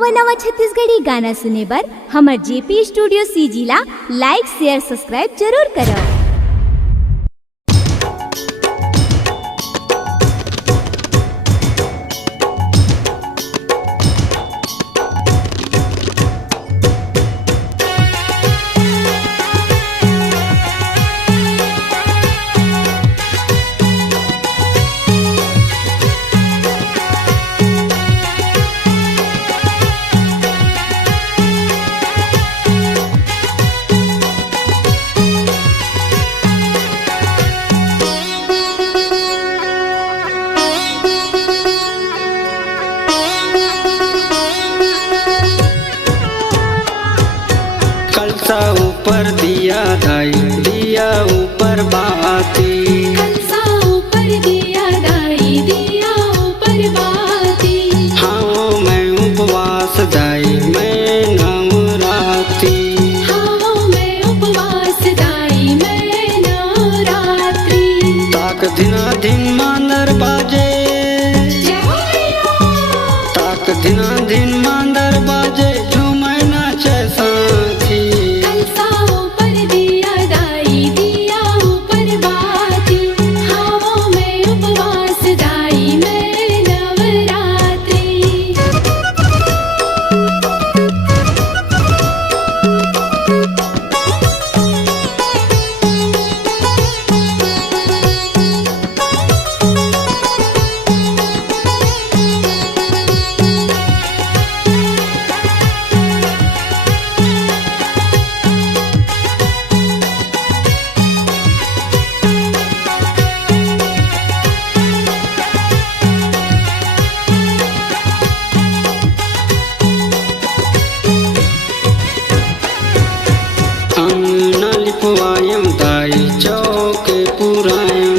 नवा नवा छत्तीसगढ़ी गाना सुने बर हमर जेपी स्टूडियो सीजी ला लाइक शेयर सब्सक्राइब जरूर करो। कलसा ऊपर दिया दाई दिया ऊपर बाती, कलसा ऊपर दिया दाई दिया ऊपर बाती। हाँ मैं उपवास दाई मैं नवरात्रि, हाँ मैं उपवास दाई मैं नवरात्रि। ताक दिना दिन मांदर बाजे, जय हो मैया। ताक दिना दिन मांदर बाजे झूमै नाचे साथी। कलसा ऊपर दिया दाई दिया ऊपर बाती, हाँ मैं उपवास दाई मैं नवरात्रि। अंगना लिपवायम दाई चौके पुरायम,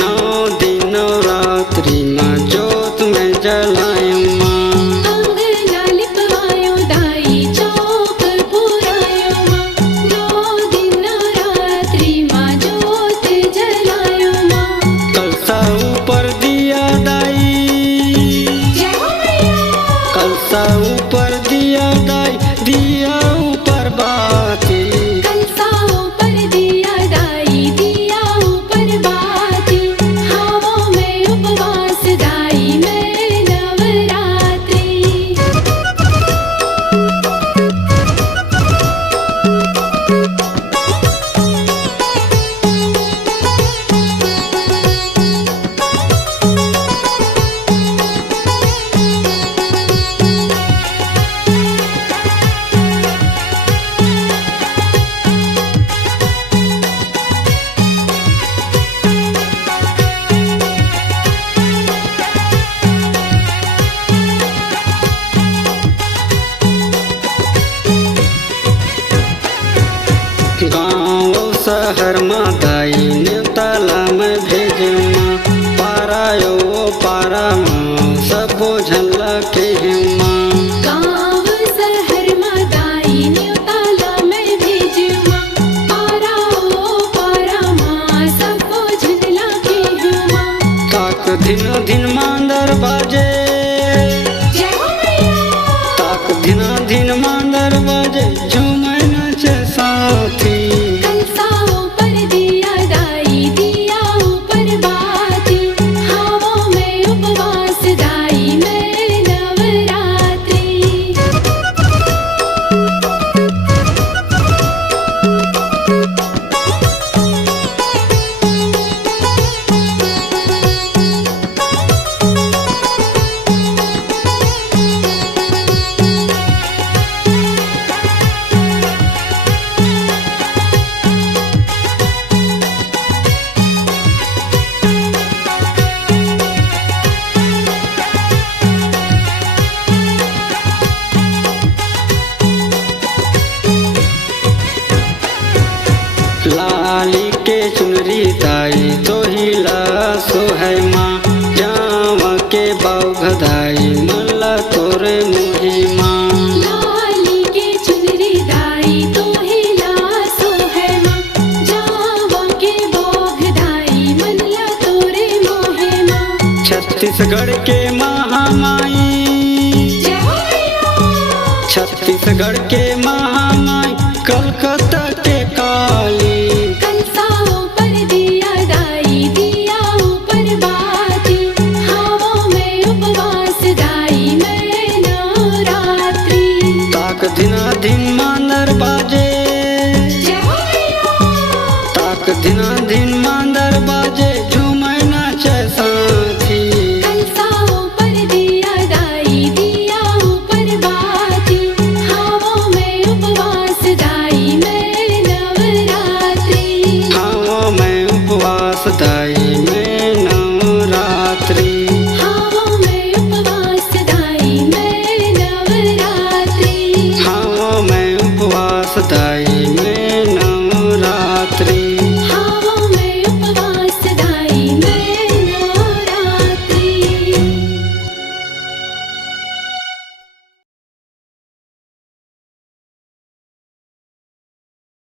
नौ दिन नवरात्रि माँ जोत में जलायम। अंगना लिपवायो दाई चौक पुरायो माँ, नौ दिन नवरात्रि माँ जोत जलायो माँ। कलसा ऊपर दिया दाई, जय हो मैया। कलसा ऊपर दिया दाई दिया ऊपर बाती। कलसा ऊपर दिया दाई दिया ऊपर बाती, हाँ मैं उपवास दाई मैं नवरात्रि। गाँव शहर में दाई नेताला में भेजे माँ, पारायो पारा माँ सब बोझला के माँ। गाँव शहर माँ दाई न्योताला में भेजू माँ, पारा ओ पारा माँ सबको झुनला के हूँ माँ। ताक दिन दिन मांदर बाजे, जय हो मैया। ताक दिना दिन मांदर बाजे झूमै नाचे साथी। कलसा ऊपर दिया दाई दिया ऊपर बाती, हाँ मैं उपवास दाई मैं नवरात्रि। लाली के चुनरी दाई तो हिला सोहै माँ, जावा के बाऊ घदाई मल्ला तोरे मुही माँ। लाली के चुनरी दाई तो हिला सो है माँ, जावा के बोग दाई मनला तोरे मोहे माँ। छत्तीसगढ़ के महामाई, जय हो मैया। छत्तीसगढ़ के महामाई